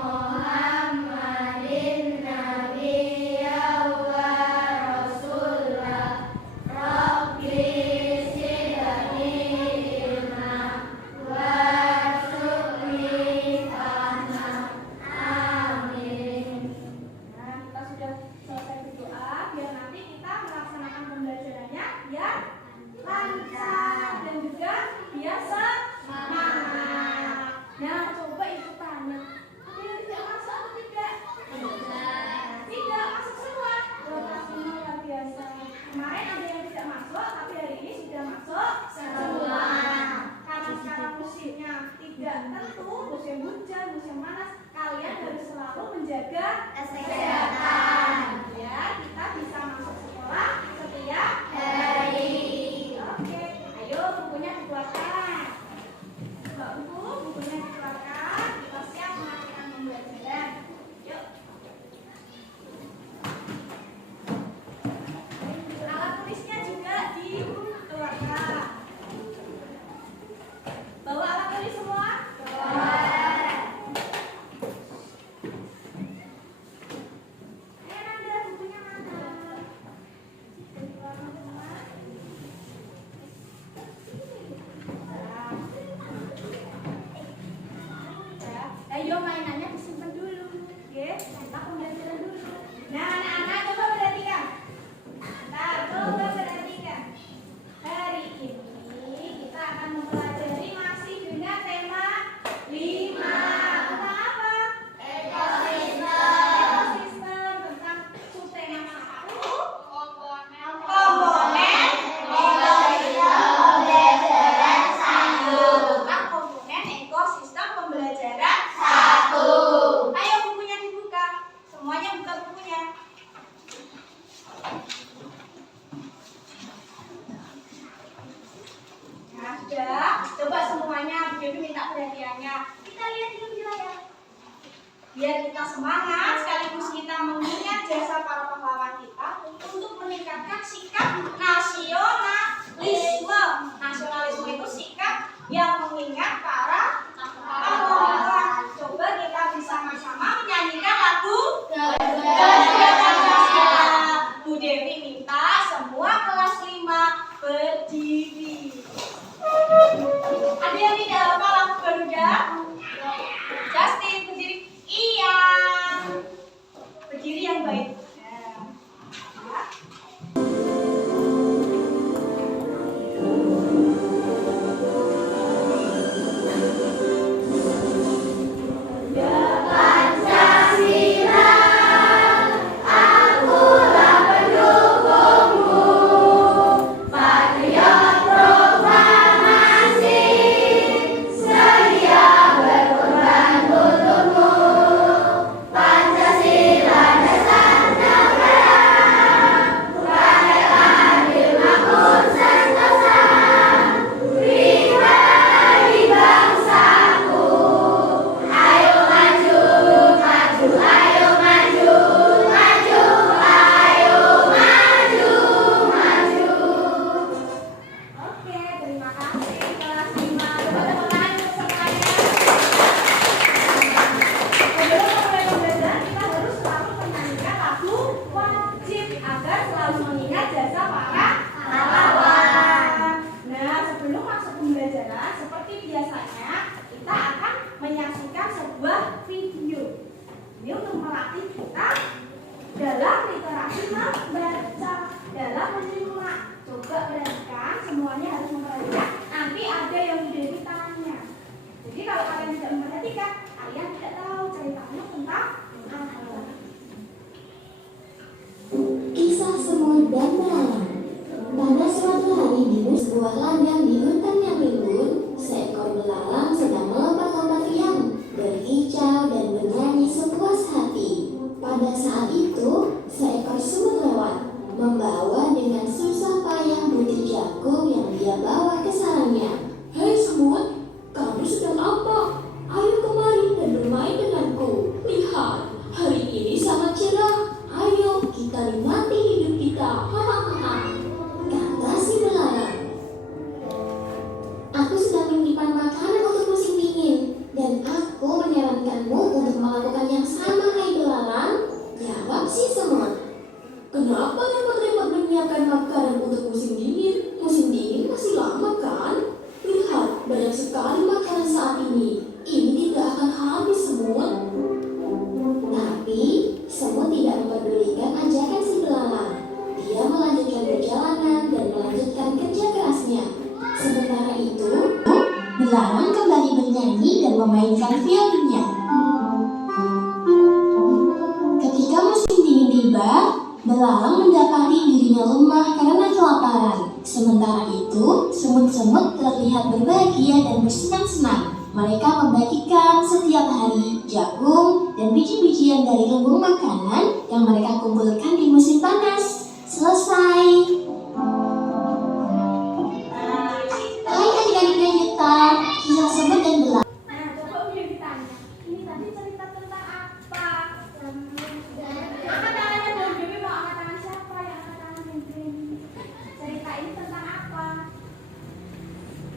Muhammadin nabiyyan wa rasulah. Rabbi zidni ilma warzuqni fahma. Amin. Nah, kita sudah selesai berdoa, biar nanti kita melaksanakan pembelajarannya biar lancar dan juga biar semangat. Nah, coba ibu tanya, ada yang tidak masuk atau tidak? Tidak masuk semua. Kelas 5 luar biasa. Kemarin ada yang tidak masuk, tapi hari ini sudah masuk semua. Karena sekarang musimnya tidak tentu, musim hujan, musim panas, kalian harus selalu menjaga kesehatan. Ya, kita bisa masuk sekolah setiap hari. Oke, ayo bukunya dikeluarkan. Mbak Bu, bukunya dikeluarkan. Kita siap melakukan pembelajaran. Yuk. Alat tulisnya juga dikeluarkan. Bawa alat tulis semua? Nanda, bukunya mana? Dikeluarkan semua. Ayo mainannya disimpan dulu, ya. Kita pembelajaran dulu. Nah, anak-anak coba perhatikan. Coba perhatikan. Hari ini kita akan mempelajari masih dengan tema 5. Tentang apa? Ekosistem. Tentang subtema 1. Komponen pembelajaran 1. Tentang komponen ekosistem pembelajaran 1. Ayo bukunya dibuka. Semuanya buka bukunya. Nah, sudah. Coba semuanya, Bu Devi minta perhatiannya. Kita lihat dulu ya. Biar kita semangat, sekaligus kita mengingat jasa para pahlawan kita untuk meningkatkan sikap nasionalisme. Nasionalisme itu sikap yang mengingat para pahlawan. Coba kita bersama-sama menyanyikan lagu Garuda Pancasila. Bu Devi minta semua kelas 5 berdiri. Ada yang tidak hafal lagu Garuda? Justin, berdiri. Iya. Berdiri yang baik. Oke, terima kasih kelas 5. Coba tepuk tangan untuk semuanya. Sebelum memulai pembelajaran, kita harus selalu menyanyikan lagu wajib agar selalu mengingat jasa para pahlawan. Nah, sebelum masuk pembelajaran, seperti biasanya, kita akan menyaksikan sebuah video. Ini untuk melatih kita dalam literasi membaca, dalam menyimak. Coba perhatikan, semuanya harus memperhatikan. Nanti ada yang menjadi tanya. Jadi kalau kalian tidak memperhatikan, kalian tidak tahu ceritanya tentang apa. Kisah semut dan belalang. Pada suatu hari di sebuah ladang di hutan yang rimbun, seekor belalang sedang melompat-lompat riang, berkicau dan bernyanyi sepuas hati. Pada saat itu, seekor semut lewat, membawa dengan susah payah butir jagung yang dia bawa ke sarangnya. Hei semut, kamu sedang apa? Ayo kemari dan bermain denganku. Lihat, hari ini sangat cerah. Ayo kita nikmati hidup kita. Hahaha, kata si belalang. Aku sedang menyimpan makanan untuk musim dingin, dan aku menyarankanmu untuk melakukan Belalang mendapati dirinya lemah karena kelaparan. Sementara itu, semut-semut terlihat berbahagia dan bersenang-senang. Mereka membagikan setiap hari jagung dan biji-bijian dari lumbung makanan yang mereka kumpulkan di musim panas. Selesai. Hai adik-adik Nayuta, kisah semut dan belalang. Nah, coba udah ditanya. Ini tadi cerita tentang apa? Angkat tangannya dong, Dewi mau angkat tangan siapa? Yang angkat tangan Dewi. Cerita ini tentang apa?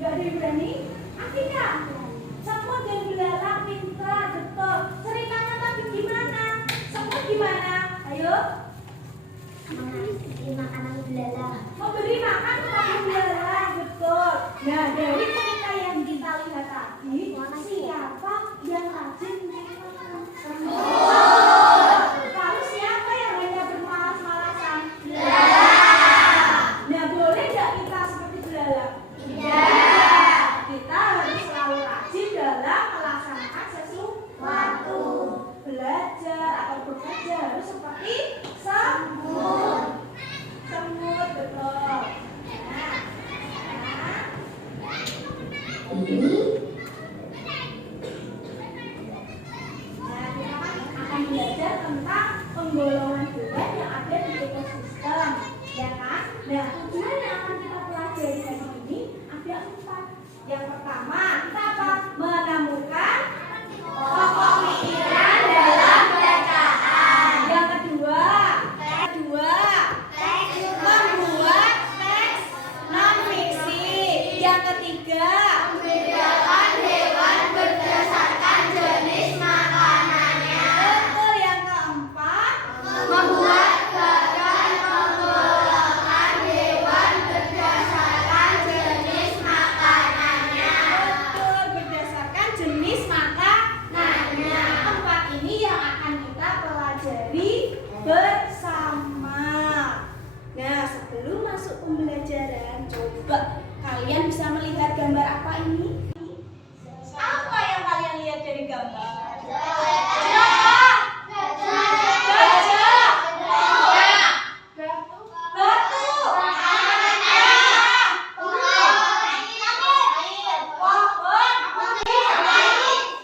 Gak ada yang berani? Atika? Semut dan belalang pintar, betul. Ceritanya tadi gimana? Semut gimana? Ayo. Memberi makanan belalang. Memberi makan kepada belalang, betul. Nah, dari cerita yang kita lihat tadi, siapa yang rajin makan? Lalu siapa yang hanya bermalas-malasan? Belalang. Nah, boleh nggak kita seperti belalang? Tidak. Kita harus selalu rajin dalam melaksanakan sesuatu. Belajar atau bekerja harus seperti semut. Semut, betul. Nah, kita akan belajar tentang penggolongan hewan yang ada di ekosistem, ya kan? Nah, tujuan yang akan kita pelajari hari ini ada 4. Yang pertama, kita apa? Menemukan pokok pikiran dalam bacaan. Yang kedua, membuat teks non-fiksi. Yang ketiga, Membedakan hewan berdasarkan jenis makanannya. betul. Yang keempat, Membuat badan penggolongan hewan berdasarkan jenis makanannya. betul, berdasarkan jenis makanannya. 4 ini yang akan kita pelajari bersama. Nah, sebelum masuk pembelajaran, coba kalian bisa melihat gambar apa ini? Apa yang kalian lihat dari gambar? Batu. Pohon.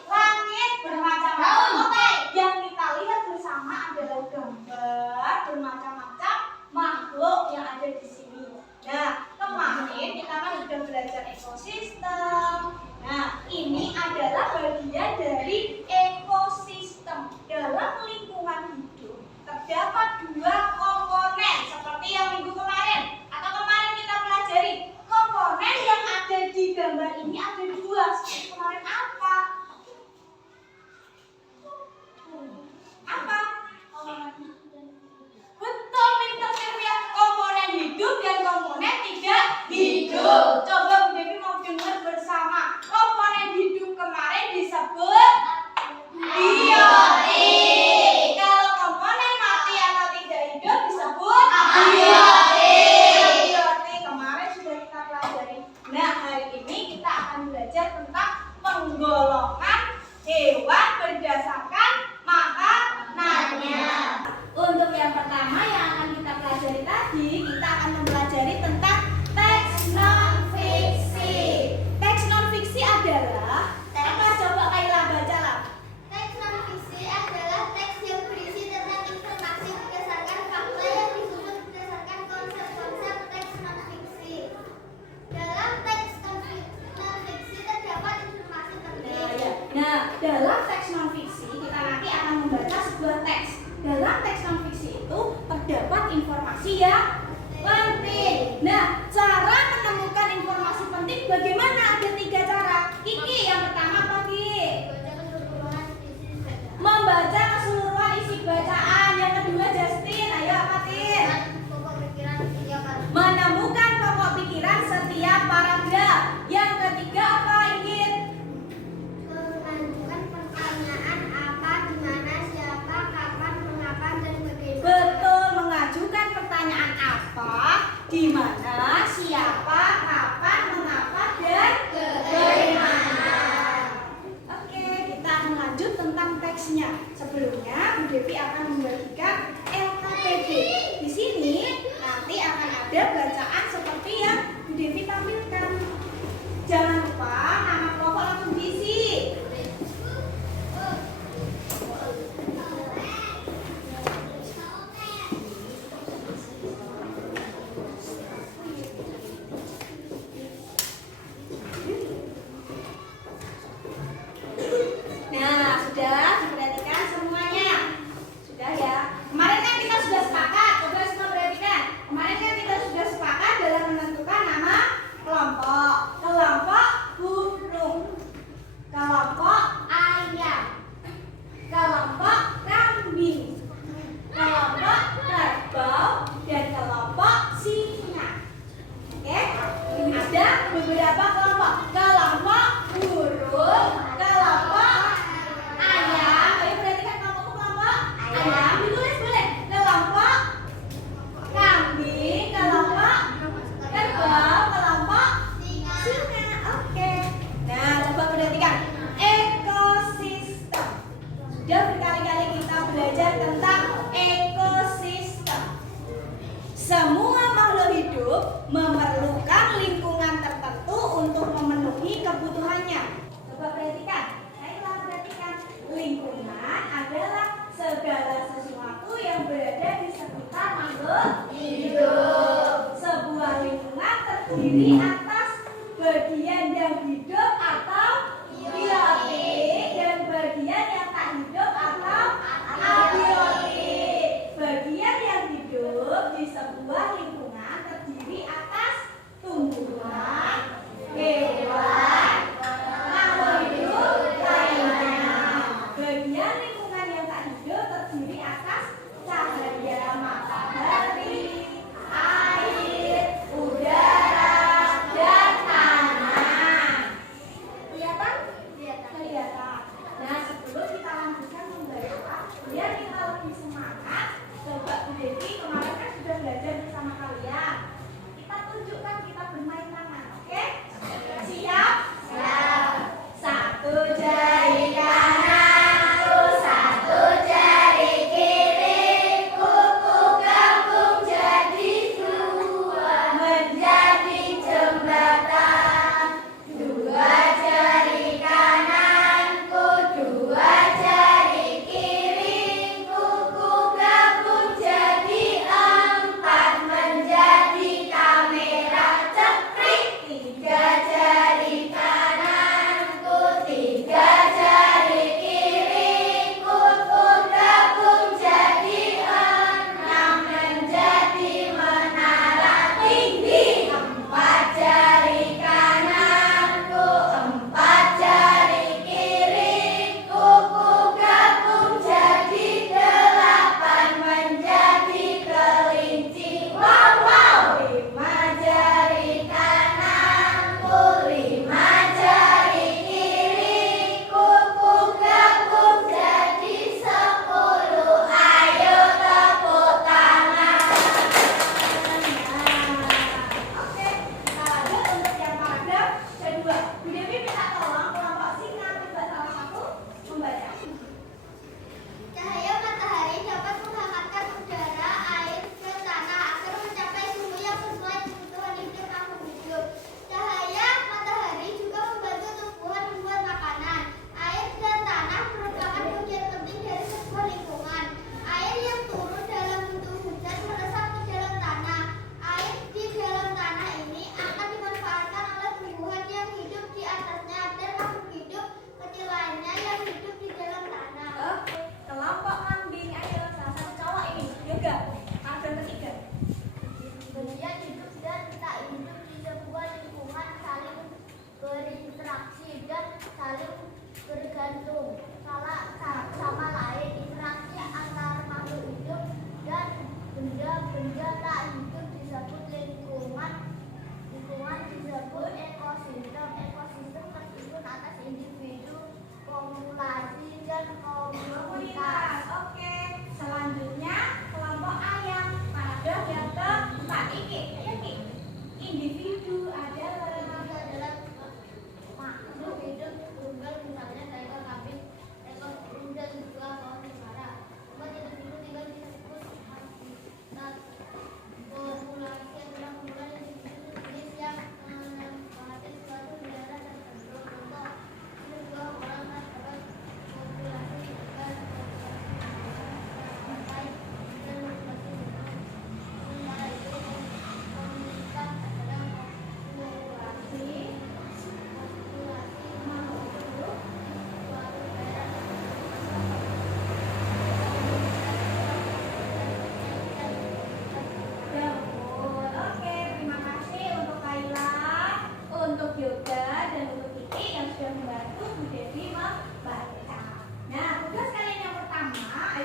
Langit bermacam-macam. Yang kita lihat bersama adalah gambar bermacam-macam makhluk yang ada di sini. Nah, kemarin kita kan sudah belajar ekosistem. Nah, ini adalah bagian dari ekosistem. Dalam lingkungan hidup terdapat 2 komponen seperti yang minggu kemarin atau kemarin kita pelajari. Komponen yang ada di gambar ini ada 2. Seperti kemarin apa? Apa? Betul, pintar Sylvia. Komponen hidup dan komponen tidak hidup. Coba Bu Devi mau dengar bersama. Komponen hidup kemarin disebut biotik. Kalau komponen mati atau tidak hidup disebut biotik. Biotik kemarin sudah kita pelajari. Nah, hari ini kita akan belajar tentang penggolongan hewan berdasarkan makanannya. Untuk yang pertama yang akan kita pelajari tadi, kita akan mempelajari tentang teks non-fiksi. Teks non-fiksi adalah apa? Coba Kaila bacalah. Teks non-fiksi adalah teks yang berisi tentang informasi berdasarkan fakta yang disusun berdasarkan konsep-konsep teks non-fiksi. Dalam teks non-fiksi terdapat informasi penting. Nah, dalam teks non-fiksi kita nanti akan membaca sebuah teks. Dalam teks non-fiksi itu terdapat informasi yang penting. Nah, cara menemukan informasi penting bagaimana? Ada 3 cara. Kiki, yang pertama apa, Ki? Membaca keseluruhan isi bacaan. Yang kedua, Justin. Ayo, apa, Tin? Menemukan pokok pikiran setiap paragraf. Yang ketiga apa, Ingrid? Mengajukan pertanyaan apa, di mana, siapa, kapan, mengapa, dan bagaimana. Betul, mengajukan pertanyaan apa, di mana, siapa, kapan, mengapa, dan bagaimana. Oke, kita akan lanjut tentang teksnya. Sebelumnya, Bu Devi akan membagikan LKPD. Di ada bacaan seperti yang Bu Devi tampilkan. Jangan lupa nama kelompok langsung diisi. Nah, sudah diperhatikan semuanya? Sudah ya. Kemarin kan kita sudah sepakat, coba semua perhatikan. Kemarin kan kita sudah sepakat dalam menentukan nama kelompok. Kelompok burung, kelompok ayam, kelompok kambing, kelompok kerbau, dan kelompok singa. Oke, ada beberapa kelompok. Kelompok burung, kelompok ayam. Ayo perhatikan kelompok ayam. Ditulis boleh. Kelompok kambing, kelompok kerbau, kelompok singa. Oke. Nah, coba perhatikan ekosistem. Sudah berkali-kali kita belajar tentang ekosistem. Semua makhluk hidup memerlukan lingkungan tertentu untuk memenuhi kebutuhannya. Coba perhatikan. Ayolah perhatikan. Lingkungan adalah segala sesuatu yang berada di sekitar makhluk hidup. Sebuah lingkungan terdiri atas bagian yang hidup atau biotik dan bagian yang tak hidup atau abiotik. Bagian yang hidup di sebuah lingkungan terdiri atas tumbuhan, hewan, makhluk hidup lainnya. Bagian lingkungan yang tak hidup terdiri atas cahaya matahari, air, udara, dan tanah. Kelihatan? Kelihatan. Nah, sebelum kita lanjutkan membaca, biar kita lebih semangat, coba Bu Devi kemarin kan sudah belajar bersama kalian. Kita tunjukkan kita bermain tangan, oke? Siap? Siap. Satu jari kananku, satu jari kiriku, ku gabung jadi dua, menjadi jembatan. Dua jari kananku, dua jari kiriku, ku gabung jadi empat, menjadi kamera. Cepret.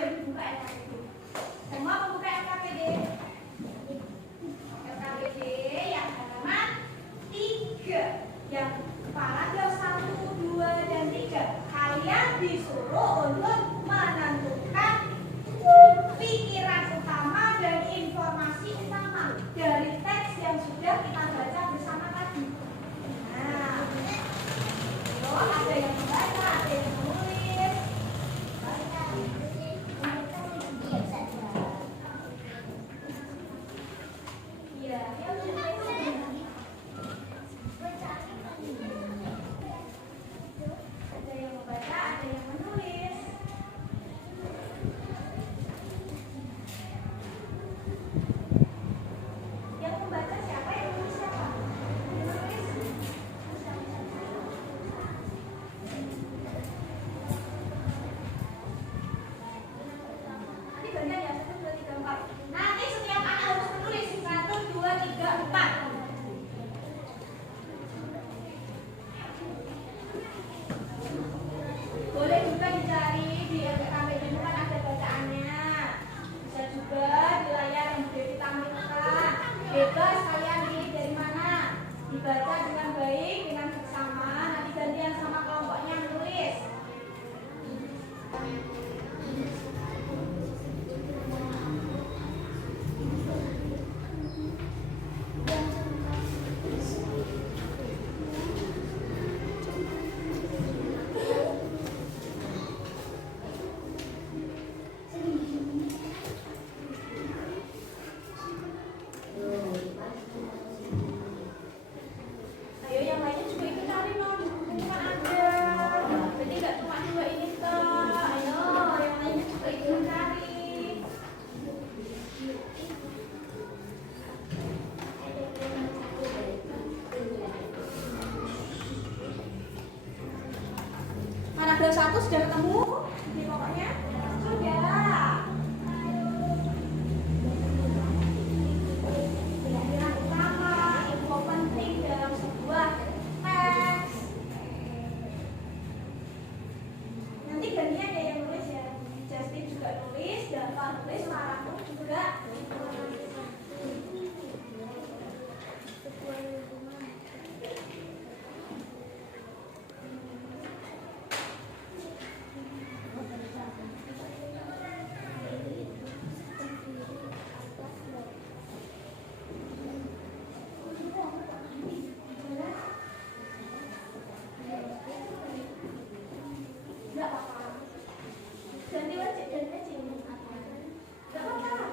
boleh dibuka LKPD. Semua membuka LKPD. LKPD yang halaman 3. Yang paragraf 1, 2, dan 3. Kalian disuruh untuk menentukan pikiran utama dan informasi utama dari teks yang sudah kita baca bersama tadi. Nah, ada yang membaca, ada yang menulis. Iya, yang menulis. Ada yang membaca, ada yang menulis. Yang membaca siapa? Yang menulis siapa? Yang menulis? Nanti banyak ya, 1, 2, 3, 4. Nanti setiap anak harus menulis 1, 2, 3, 4. Boleh juga dicari di LKPD itu kan ada bacaannya. Bisa juga di layar yang sudah ditampilkan. Bebas kalian pilih dari mana. Dibaca dengan baik, dengan bersama. Nanti gantian sama kelompoknya menulis. Ayo yang lainnya juga ikut cari non, buku kan ada. Jadi nggak cuma 2 ini toh. Ayo yang lainnya juga ikut cari. Paragraf 1 sudah ketemu? Di pokoknya sudah. Pikiran utama, info penting dalam sebuah teks. Nanti gantian ya yang nulis ya. Justin juga nulis, Dava nulis, Farah juga nulis. Enggak apa-apa. Ganti wajib dan matching. Enggak apa-apa.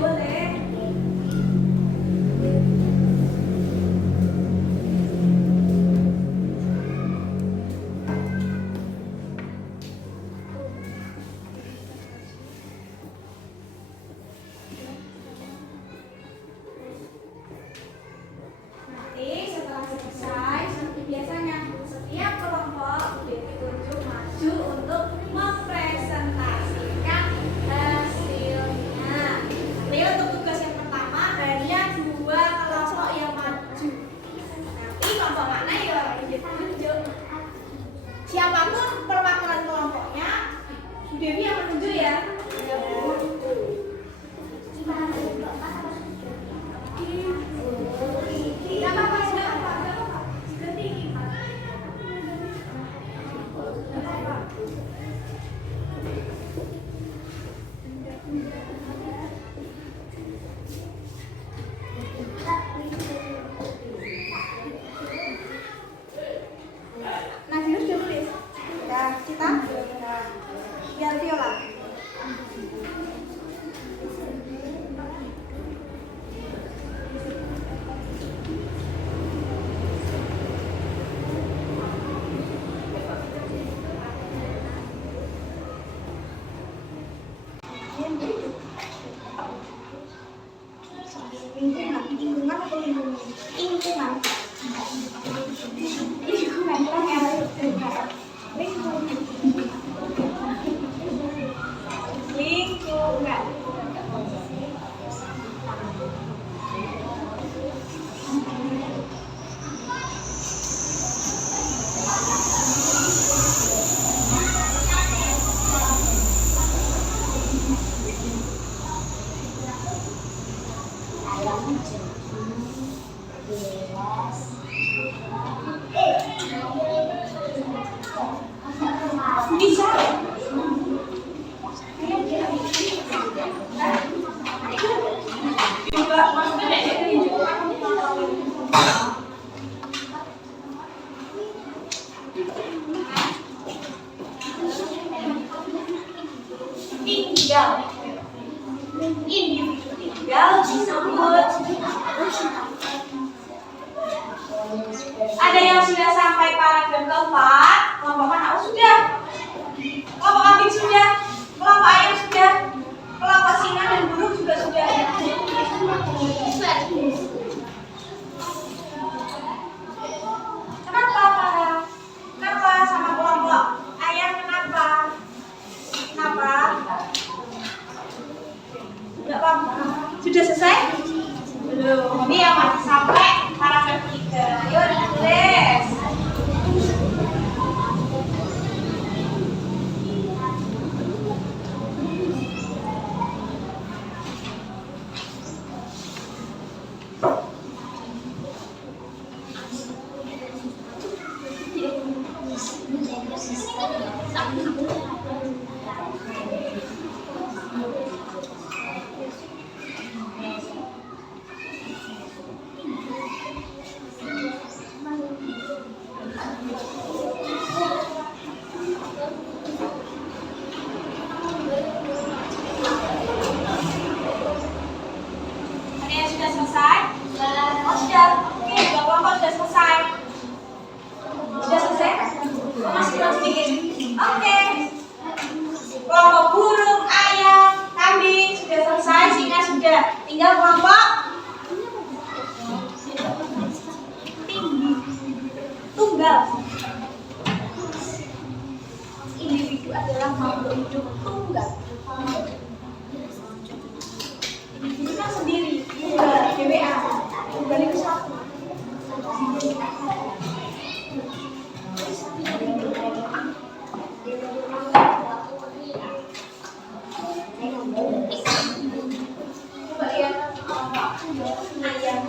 boleh. Nanti setelah selesai, seperti biasanya, setiap kelompok ditunjuk maju untuk mempresentasikan hasilnya. Nanti untuk tugas yang pertama hanya 2 kelompok yang maju. Nanti kelompok mana ya ditunjuk. Siapapun perwakilan kelompoknya, Bu Dewi yang menunjuk ya. Gak apa-apa, sudah apa-apa. Sudah tinggi. Nah, Virus sudah tulis. Ya, kita biar Viola. Lingkungan atau lingkungan? Lingkungan. Lingkungan kan ya, lingkungan. Lingkungan. Bisa. Tinggal. Individu tinggal disebut. Ada yang sudah sampai paragraf keempat? Kelompok mana? Oh, sudah. Kelompok kambing sudah. Kelompok ayam sudah. Kelompok singa dan burung juga sudah. Kenapa Farah? Kenapa sama kelompok ayam? Kenapa? Kenapa? Enggak apa-apa. Sudah selesai? Belum. Ini yang masih sampai paragraf 3. Yuk ditulis. Tinggal kelompok tunggal. Individu adalah makhluk hidup tunggal. Individu kan sendiri, tunggal, GWA. Tunggal itu satu. Coba lihat ayam.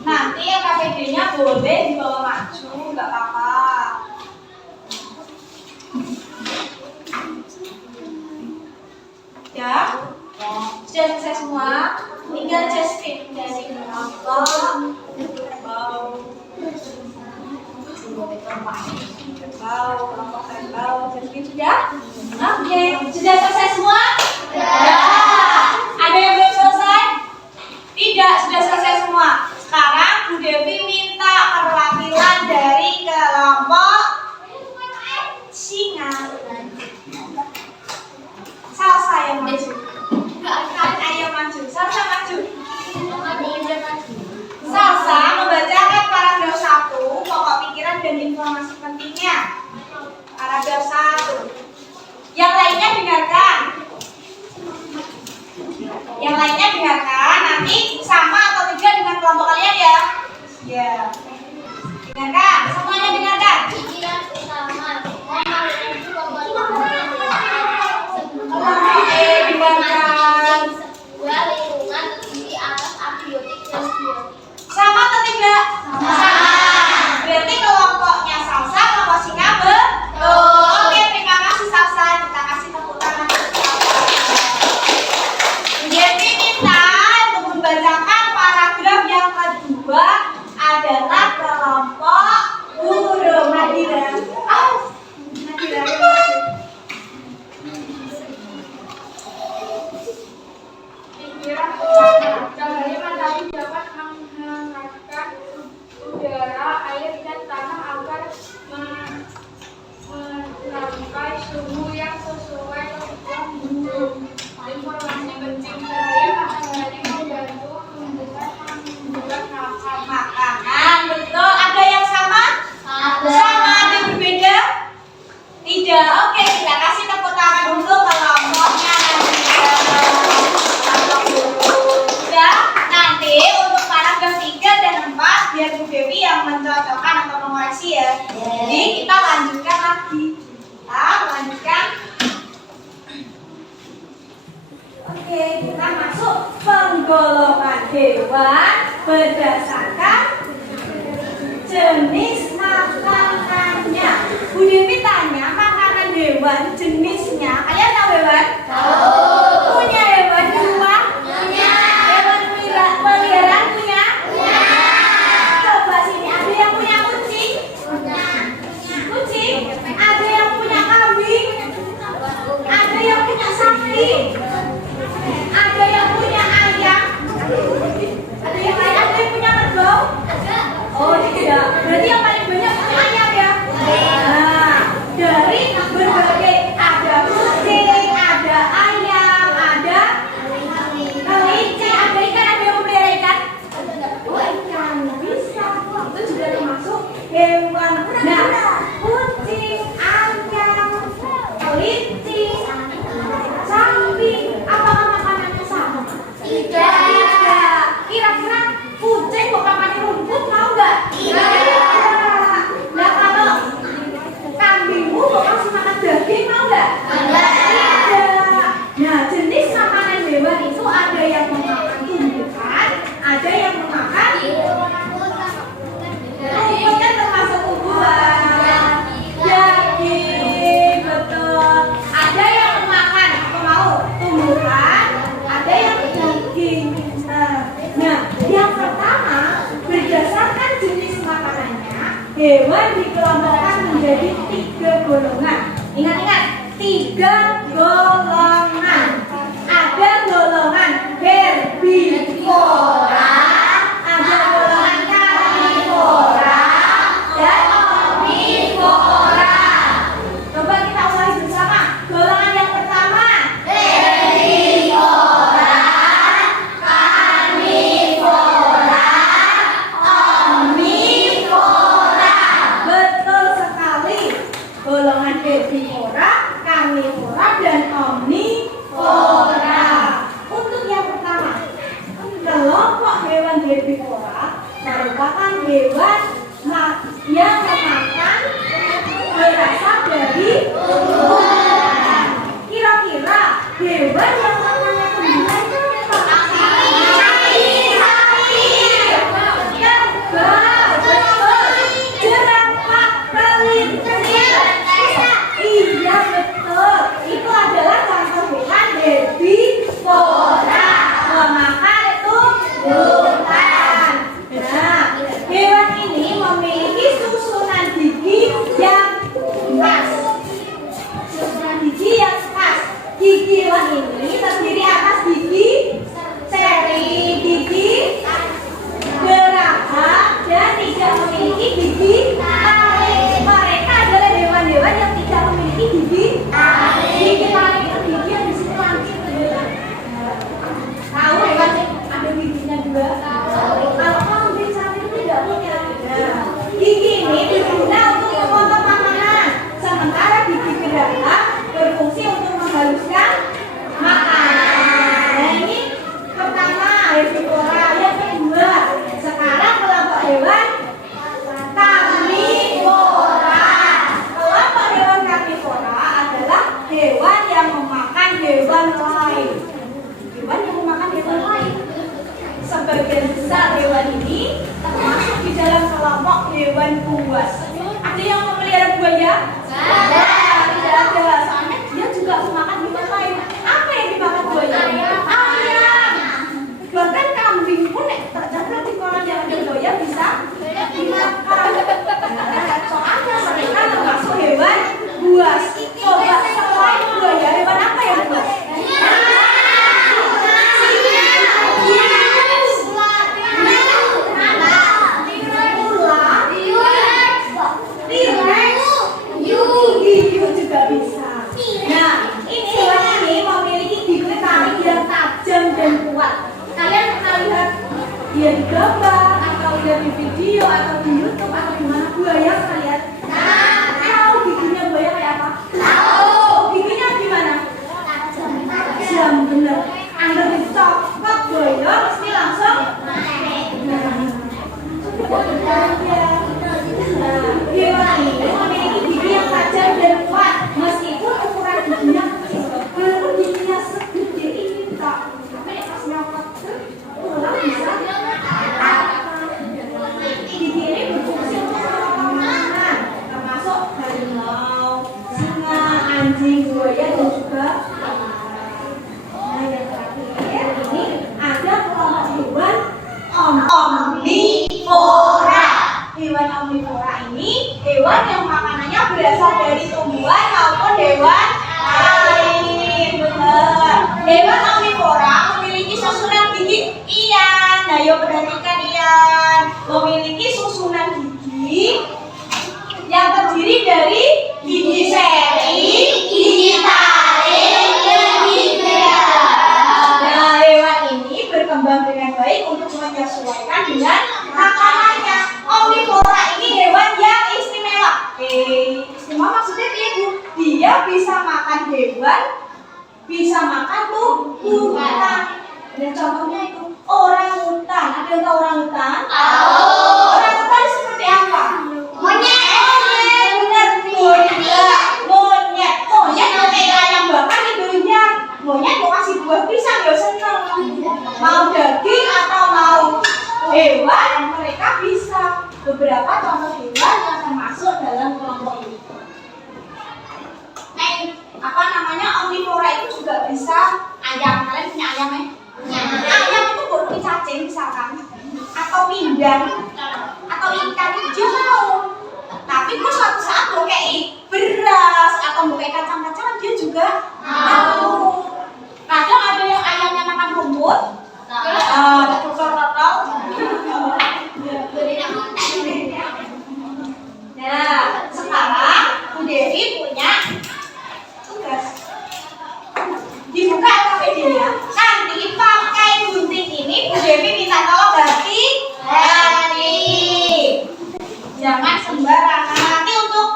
Nanti yang KPD-nya boleh dibawa maju, nggak apa-apa. Ya? Sudah selesai semua? Tinggal Justin dari kelompok kerbau. Kelompok kerbau. Justin sudah? Oke, sudah selesai semua? Ya. Ada yang belum selesai? Tidak, sudah selesai semua. Sekarang Bu Devi minta perwakilan dari kelompok singa. Salsa yang maju. Ayo maju. Salsa maju. Salsa membacakan paragraf 1, pokok pikiran dan informasi pentingnya. Paragraf 1. Yang lainnya dengarkan. Yang lainnya dengarkan, nanti sama atau tidak dengan kelompok kalian ya. Ya. Dengarkan, semuanya dengarkan. Pikiran utama. Oke, dengarkan. Sebuah lingkungan terdiri atas abiotik dan biotik. Sama atau tidak? Sama. Berarti kelompoknya Salsa, kelompok singa betul. Oke, terima kasih Salsa. Kita kasih tepuk tangan untuk Salsa. Jadi minta untuk membacakan paragraf yang kedua adalah kelompok burung. Nadira. Nadira. Pikiran utama, cahaya matahari dapat menghangatkan udara, air, dan tanah agar mencapai suhu yang sesuai kebutuhan hidup. Informasi penting, cahaya matahari membantu tumbuhan membuat Makanan, betul. Ada yang sama? Ada. Sama, ada yang berbeda? Tidak. Oke, kita kasih tepuk tangan untuk kelompoknya Sudah, nanti untuk paragraf 3 dan 4 biar Bu Dewi yang mencocokkan atau mengoreksi ya. Jadi kita lanjutkan lagi. Kita lanjutkan. Oke, kita masuk penggolongan hewan berdasarkan jenis makanannya. Bu Dewi tanya makanan hewan jenisnya. Kalian tahu hewan? Tahu. Punya hewan di rumah? Punya. Hewan peliharaan punya? Punya. Coba sini, ada yang punya kucing? Punya. Kucing? Ada yang punya kambing? Ada yang punya sapi? Ada yang punya ayam? Ada yang punya kerbau? Oh tidak, berarti yang paling banyak punya ayam ya? Nah, dari berbagai ada kucing, ada ayam, sebagian besar hewan ini termasuk di dalam kelompok hewan buas. Ada yang memelihara buaya? Tidak ada. Soalnya dia juga makan hewan lain. Apa yang dimakan buaya? Ayam. Bahkan kambing pun terdapat di kolam yang ada buaya bisa dimakan. Soalnya mereka termasuk hewan buas. Coba selain buaya, hewan apa yang buas? Hiu juga bisa. Nah, ini hewan ini memiliki gigi taring yang tajam dan kuat. Kalian pernah lihat dia di gambar atau lihat di video atau di YouTube atau di mana buaya kalian? Tahu giginya buaya kayak apa? Tahu. Giginya gimana? Tajam, bener. Anda dicopot buaya mesti langsung hewan ini memiliki gigi yang tajam dan kuat meskipun ukuran giginya kecil. Walaupun giginya segede ini tapi pas nyopot tulang bisa gigi ini berfungsi untuk makanan termasuk harimau, singa, anjing, buaya dan juga nah yang terakhir ini ada kelompok hewan omnivora. Hewan omnivora ini hewan yang makanannya berasal dari tumbuhan maupun hewan lain. Benar. Hewan omnivora memiliki susunan gigi. Ian, ayo perhatikan Ian. Memiliki susunan gigi yang terdiri dari gigi seri, gigi taring, dan gigi merah. Nah, hewan ini berkembang dengan baik untuk menyesuaikan dengan makanannya. Omnivora ini hewan yang istimewa. Istimewa maksudnya dia dia bisa makan hewan, bisa makan tumbuhan. Dan contohnya itu orangutan. Ada yang tahu orangutan? Tahu. Orangutan seperti apa? Monyet. Benar. Monyet. Monyet kayak ayam bakar hidungnya. Monyet mau kasih buah pisang ya seneng. Mau daging atau mau hewan, mereka bisa. Beberapa contoh hewan yang termasuk dalam kelompok ini. Apa namanya, omnivora itu juga bisa ayam. Kalian punya ayam ya? Ayam itu boleh cacing misalkan, atau pindang, atau ikan dia mau. Tapi kok suatu saat mau kayak beras atau mau kayak kacang-kacangan dia juga mau. Kadang ada yang ayamnya makan rumput. Nah, sekarang Bu Dewi punya tugas. Dibuka LKPD-nya. Nanti pakai gunting ini Bu Dewi minta tolong hati-hati. Jangan sembarangan. Nanti untuk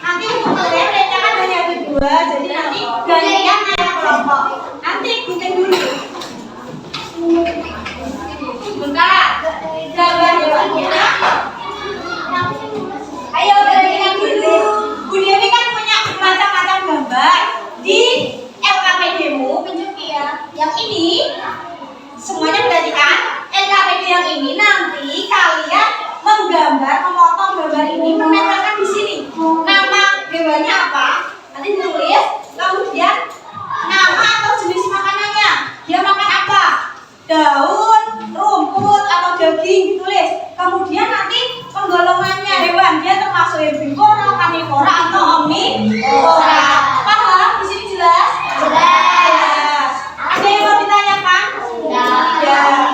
kalian kan hanya berdua. Jadi nanti gantian naik kelompok. Nanti gunting dulu. Bentar. Gambar hewannya. Ayo gantian dulu. Bu Dewi kan punya macam-macam gambar di LKPD-mu. Yang ini semuanya perhatikan. LKPD yang ini nanti kalian menggambar, memotong gambar ini, menempelkan di sini. Nama hewannya apa? Nanti ditulis. Kemudian nama atau jenis makanannya. Dia makan apa? Daun, rumput, atau daging, ditulis. Kemudian nanti penggolongannya hewan. Dia termasuk herbivora, karnivora, atau omnivora. Paham? Di sini jelas? Jelas. Ada yang mau ditanyakan? Tidak.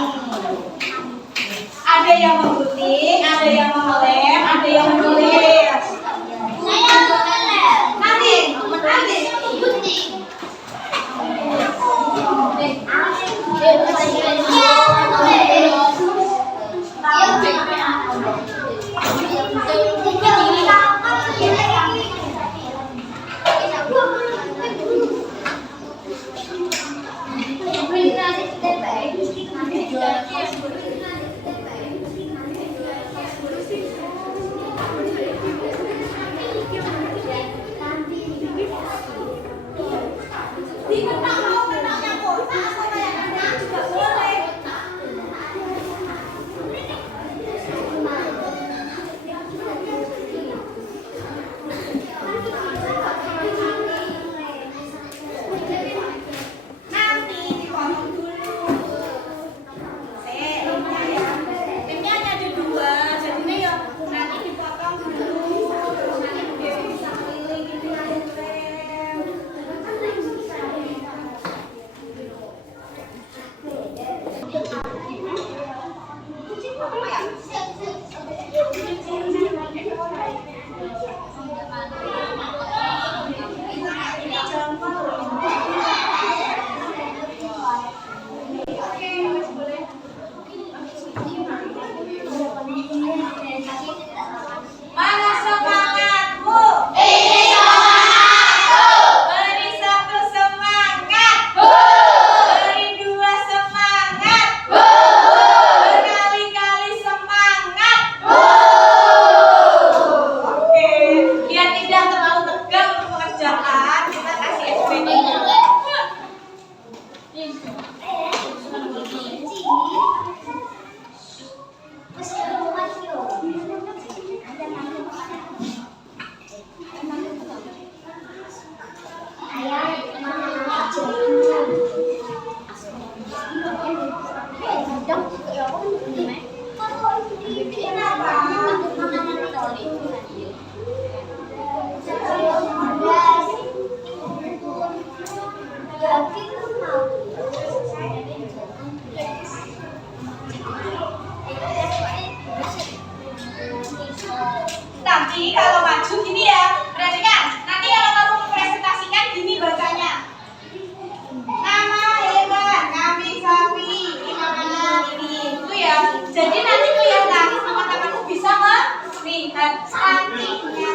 Ada yang menggunting, ada yang mengelem, ada yang menulis. Nanti. Di ketak mau kenaknya kotak atau kayak anak juga boleh. Nanti kalau maju gini ya, perhatikan. Nanti kalau kamu mempresentasikan gini bacanya. Nama hewan, kambing, sapi, ini itu ya. Jadi nanti kelihatan teman-temanmu bisa melihat sapinya.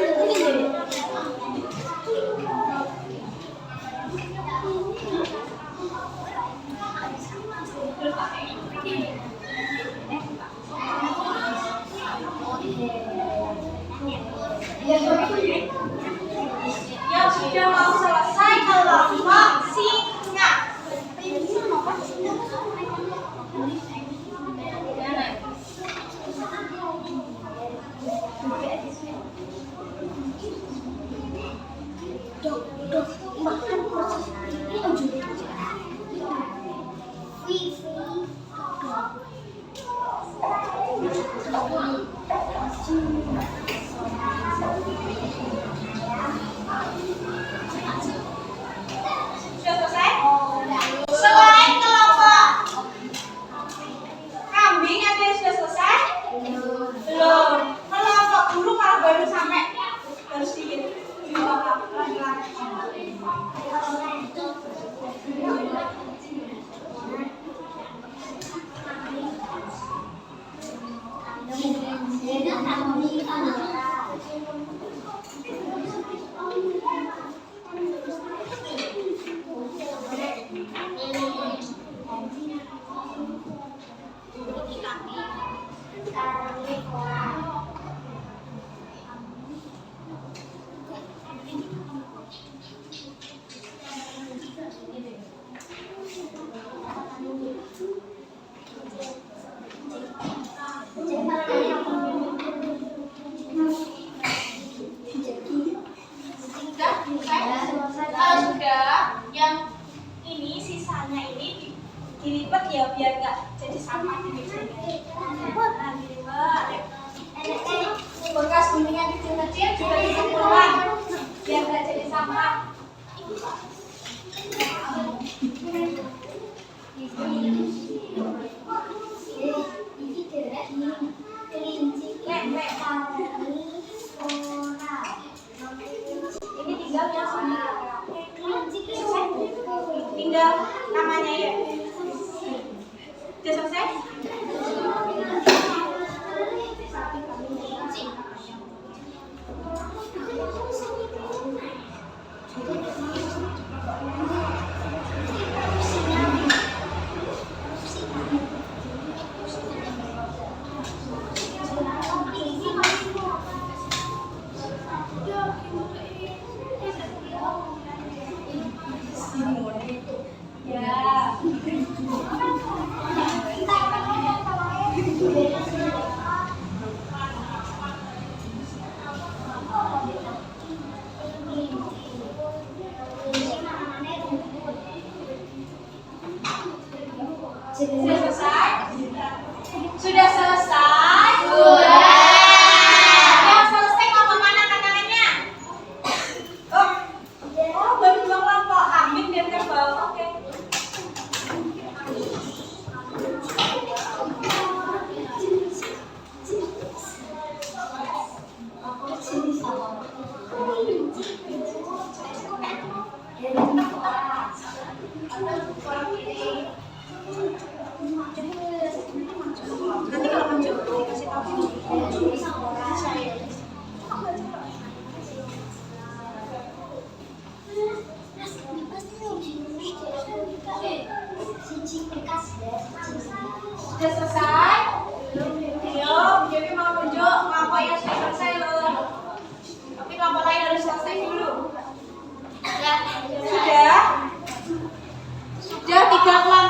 Yang sudah mau selesai kelompok singa. Sudah selesai? Selain kelompok kambing ada yang sudah selesai? Belum. Kelompok guru kalau baru sampai harus sedikit di bawah laki-laki. Kalau sudah, yang ini sisanya ini dilipat ya biar nggak jadi sama di sini. Nah, dilipat. Bekas kuningan kecil-kecil juga dikumpulkan biar nggak jadi sama. Ini tinggal yang tinggal namanya ya. Sudah selesai? Sudah selesai? Sudah selesai? Sudah. Yang selesai kelompok mana tangannya? Oh, baru dua kelompok. Amin dan kerbau. Oke. Nanti kalau maju dikasih tahu. Sudah selesai? Belum. Jadi mau tunjuk kelompok yang sudah selesai loh. Tapi kelompok lain harus selesai dulu. Sudah? Sudah 3 kelompok.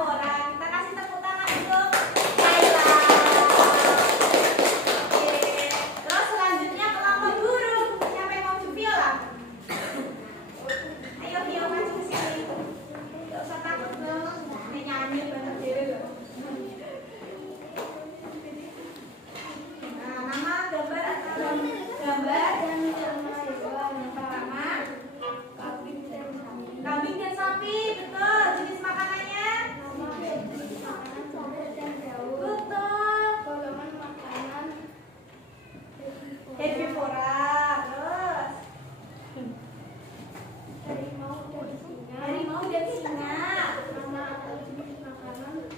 Karnivora. Kita kasih tepuk tangan untuk Kayla. Oke. Terus selanjutnya kelompok burung. Siapa yang mau viola? Ayo Vio maju ke sini. Gak usah takut dong. Ini nyanyi banget diri loh. Nah, nama gambar atau gambar yang pertama kambing dan sapi, betul. Jenis makanannya betul. Golongan makanan Herbivora. Terus harimau dan singa. nama atau jenis makanan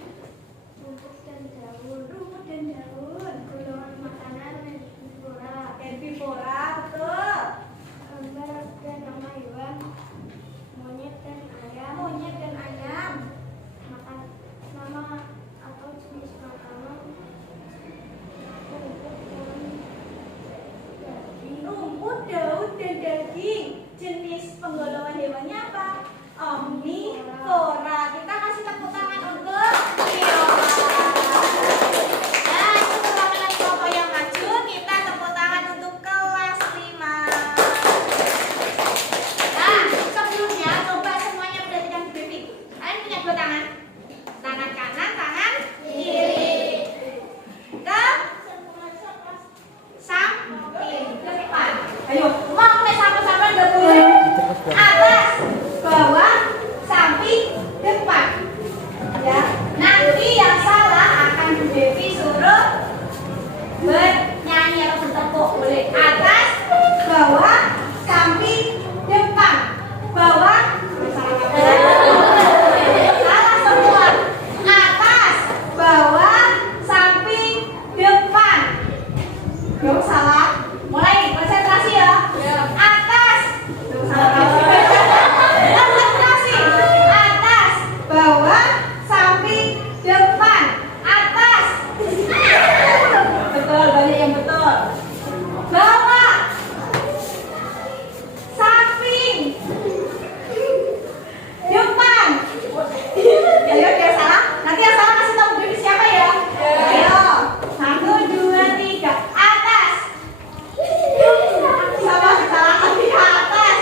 rumput dan daun. Rumput dan daun. Golongan makanan herbivora. Herbivora, betul. Gambar dan nama hewan monyet dan ayam. Monyet dan ayam. Makan nama atau jenis makanan Rumput, daun, dan daging. Jenis penggolongan hewannya apa? Omnivora. Kita kasih tepuk tangan untuk Viola. Dan setelah kelompok yang maju, kita tepuk tangan untuk kelas 5. Nah, sebelumnya coba semuanya perhatikan briefing. Kalian punya dua tangan. Tangan kanan, tangan kiri. Ke samping, depan. Ayo, mau mulai sama-sama udah boleh. Atas, bawah, samping, depan. Ya, nanti yang salah akan Bu Devi suruh bernyanyi atau bertepuk. Boleh atas, bawah, samping, depan. Bawah, salah semua. Atas, bawah, samping, depan. Yuk salah. Mulai konsentrasi ya. Atas. Yuk salah. Konsentrasi. Atas, bawah, samping, depan. Atas. Betul, banyak yang betul. Bawah. Samping. Depan. Ayo dia salah. Nanti yang salah kasih tahu diri siapa ya. Ayo. 1, 2, 3. Atas. Sama salah lagi. Atas.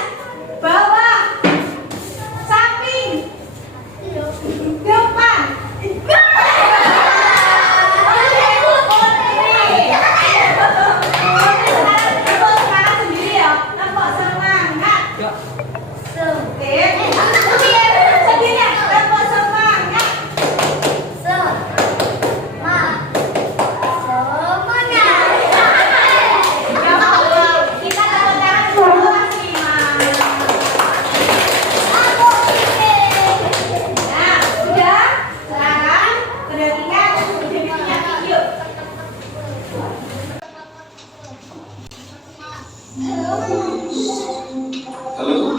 Bawah. Samping. Depan. Tepuk semangat sendiri ya. Tepuk semangat. Oke. Sendiri. Tepuk semangat. Ya Allah, kita tepuk tangan dulu kelas 5. Nah, sudah. Sekarang perhatikan Devi punya video. Halo,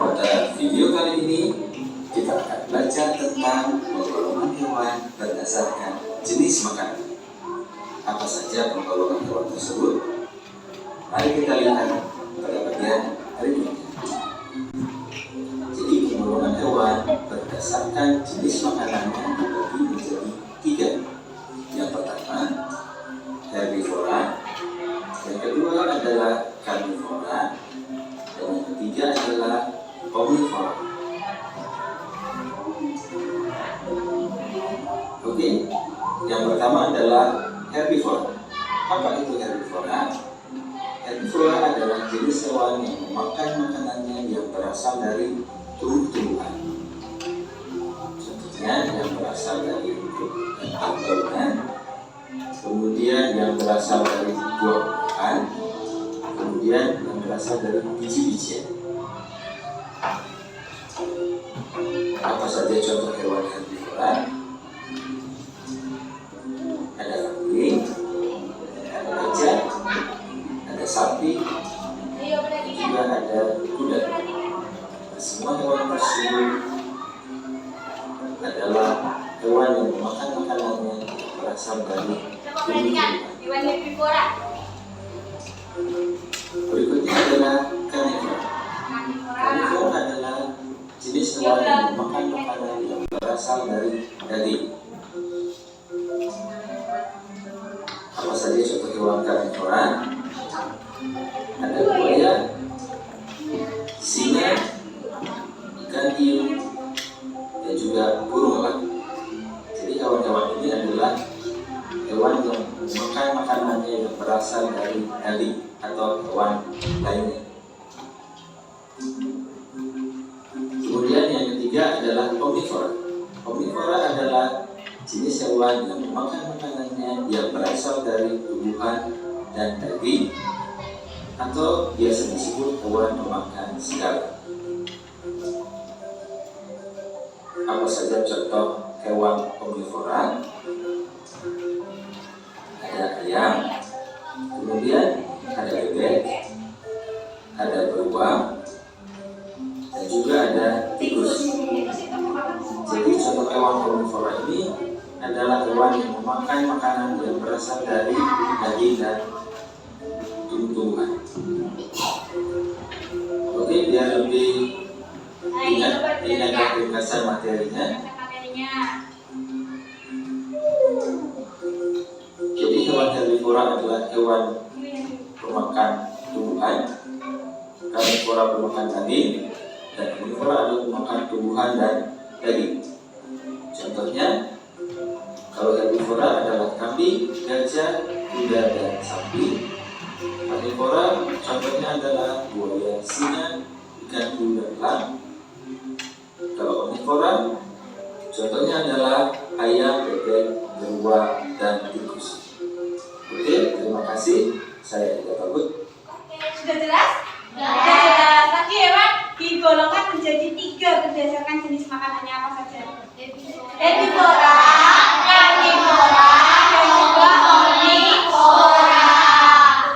pada video kali ini kita akan belajar tentang penggolongan hewan berdasarkan jenis makanan. Apa saja penggolongan hewan tersebut? Mari kita lihat pada bagian berikutnya. Jadi penggolongan hewan berdasarkan jenis makanannya dibagi menjadi 3. Yang pertama, herbivora. Yang kedua adalah karnivora. Dan yang ketiga adalah omnivora. Oke, yang pertama adalah herbivora. Apa itu herbivora? Herbivora adalah jenis hewan yang memakan makanannya yang berasal dari tumbuh-tumbuhan. Contohnya yang berasal dari rumput dan daun-daunan, kemudian yang berasal dari buah-buahan, kemudian yang berasal dari biji-bijian. Apa saja contoh hewan herbivora? Ada kambing, ada gajah, ada sapi, juga ada kuda. Semua hewan tersebut adalah hewan yang memakan makanannya berasal dari Coba perhatikan hewan herbivora. Berikutnya adalah karnivora. Karnivora adalah jenis hewan yang memakan makanan yang berasal dari daging. Apa saja contoh hewan karnivora? Ada buaya, singa, ikan hiu, dan juga burung elang. Jadi hewan-hewan ini adalah hewan yang makan makanannya yang berasal dari daging atau hewan lainnya. Kemudian yang ketiga adalah omnivora. Omnivora adalah jenis hewan yang memakan makanannya yang berasal dari tumbuhan dan daging, atau biasa disebut hewan pemakan segala. Apa saja contoh hewan omnivora? Ada ayam, kemudian ada bebek, ada beruang, dan juga ada tikus. Jadi contoh hewan omnivora ini adalah hewan yang memakan makanan yang berasal dari daging dan tumbuh-tumbuhan. Oke, biar lebih ingat ringkasan materinya. Jadi hewan herbivora adalah hewan pemakan tumbuhan, karnivora pemakan daging, dan omnivora adalah pemakan tumbuhan dan daging. Contohnya, kalau herbivora adalah kambing, gajah, kuda, dan sapi. Karnivora contohnya adalah buaya, singa, ikan hiu, dan elang. Kalau omnivora contohnya adalah ayam, bebek, beruang, dan tikus. Oke, terima kasih. Saya Ida Bagut. Sudah jelas? Sudah jelas. Tadi hewan digolongkan menjadi 3 berdasarkan jenis makanannya apa saja? Herbivora, karnivora, dan juga omnivora.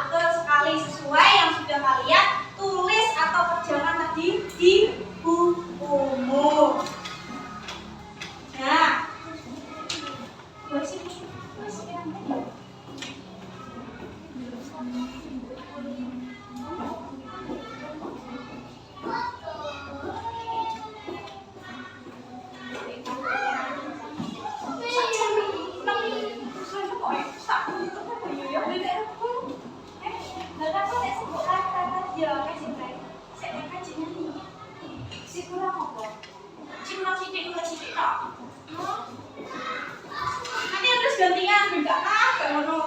Betul sekali, sesuai yang sudah kalian tulis atau kerjakan tadi di bukumu. Nah, nanti harus gantian juga gak ngono.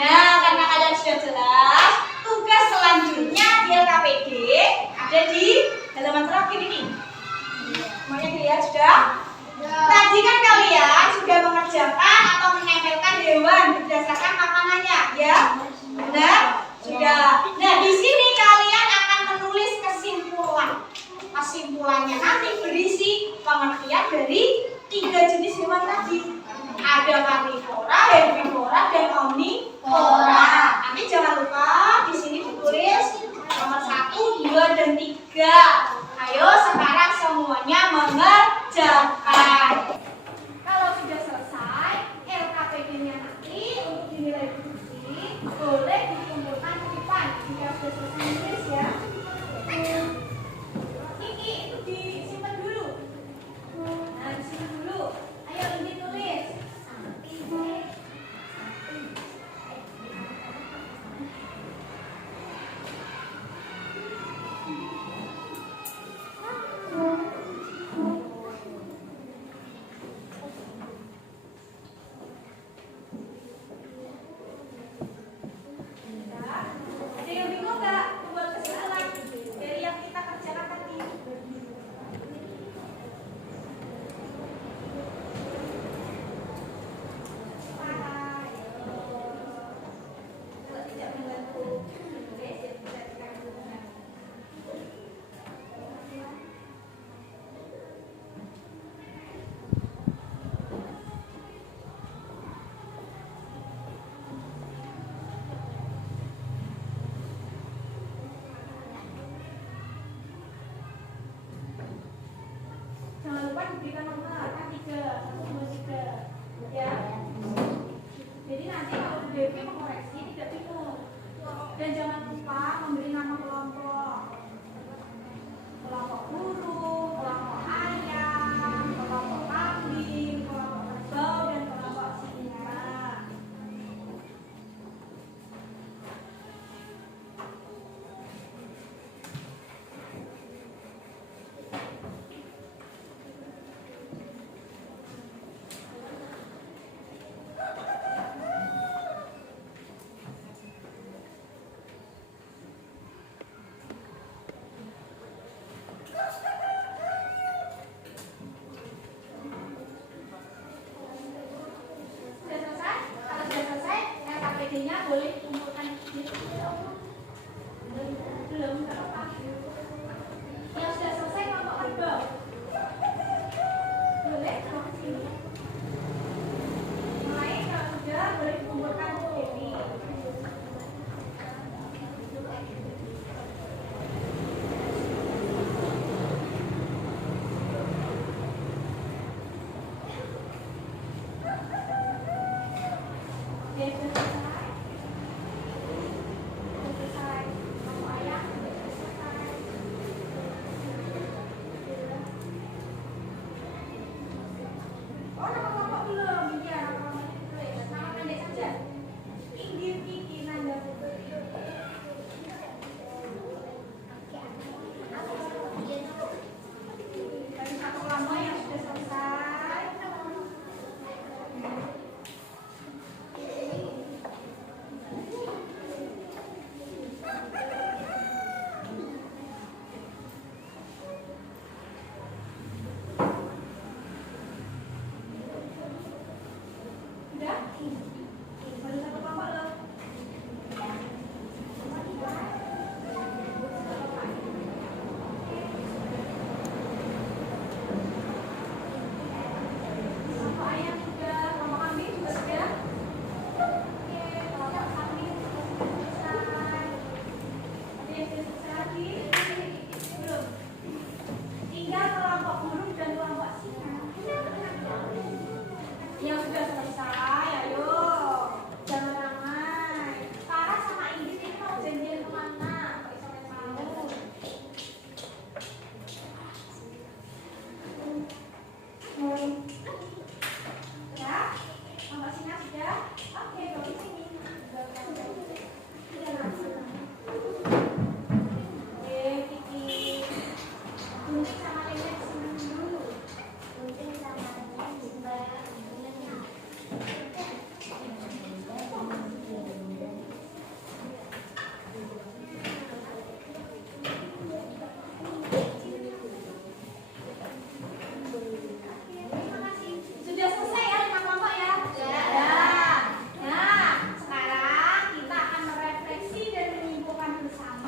Nah, karena kalian sudah jelas, tugas selanjutnya di LKPD ada di halaman terakhir ini. Semuanya dilihat sudah? Tadi kan kalian sudah mengerjakan atau menempelkan hewan berdasarkan makanannya, ya? Benar? Sudah. Nah, di sini kalian akan menulis kesimpulan BP mengoreksi tidak benar. Dan jangan lupa memberi nama kelompok. Kelompok burung, kelompok ayam, kelompok kambing, kelompok kerbau, dan kelompok singa. Sudah selesai? Kalau sudah selesai, KPD-nya boleh dikumpulkan di sini. Belum, nggak apa-apa. Yang sudah selesai kelompok kerbau. Boleh, kalau ke sini. Mulai, kalau sudah boleh dikumpulkan di sini. Oke, sudah selesai. Sudah selesai. Kelompok ayam sudah selesai. Oh, nama kelompok belum. Iya, nama kelompok belum. Nama pendek saja. Pinggir Kiki Nanda Putri. Dari satu kelompok yang sudah selesai. Udah? Baru satu kelompok loh. Kelompok ayam sudah, kelompok kambing juga sudah. Oke, kelompok kambing sudah selesai. Ada yang sudah selesai lagi? Belum. Tinggal kelompok burung dan kelompok singa. Yang sudah selesai, ayo. Jangan ramai. Farah sama Inggris ini mau janjian kemana? Kok iso mau? Ya, kelompok singa sudah. Oke, bagus sini. Oke, Kiki. Gunting sama lele sini dulu. Gunting sama lele supaya enak. Terima kasih. Sudah selesai ya 5 kelompok ya? Sudah. Nah, sekarang kita akan merefleksi dan menyimpulkan bersama.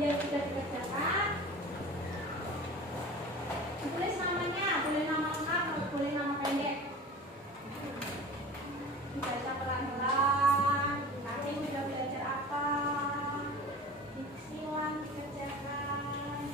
yang sudah dikerjakan. Tulis namanya, boleh nama lengkap, boleh nama pendek. Dibaca pelan-pelan. Nanti sudah belajar apa? Diksi ulang dikerjakan.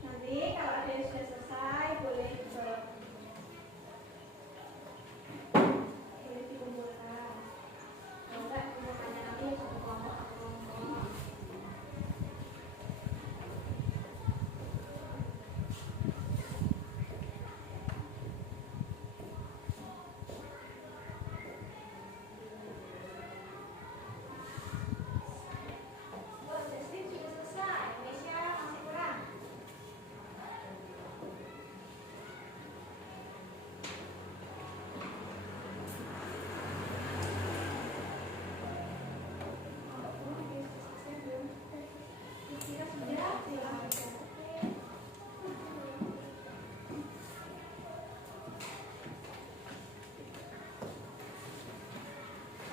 Nanti kalau ada yang sudah selesai boleh dikumpulkan. Kalau enggak kumpulkannya nanti satu kelompok satu kelompok. Oh, Justin sudah selesai. Indonesia masih kurang.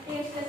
Oke, sudah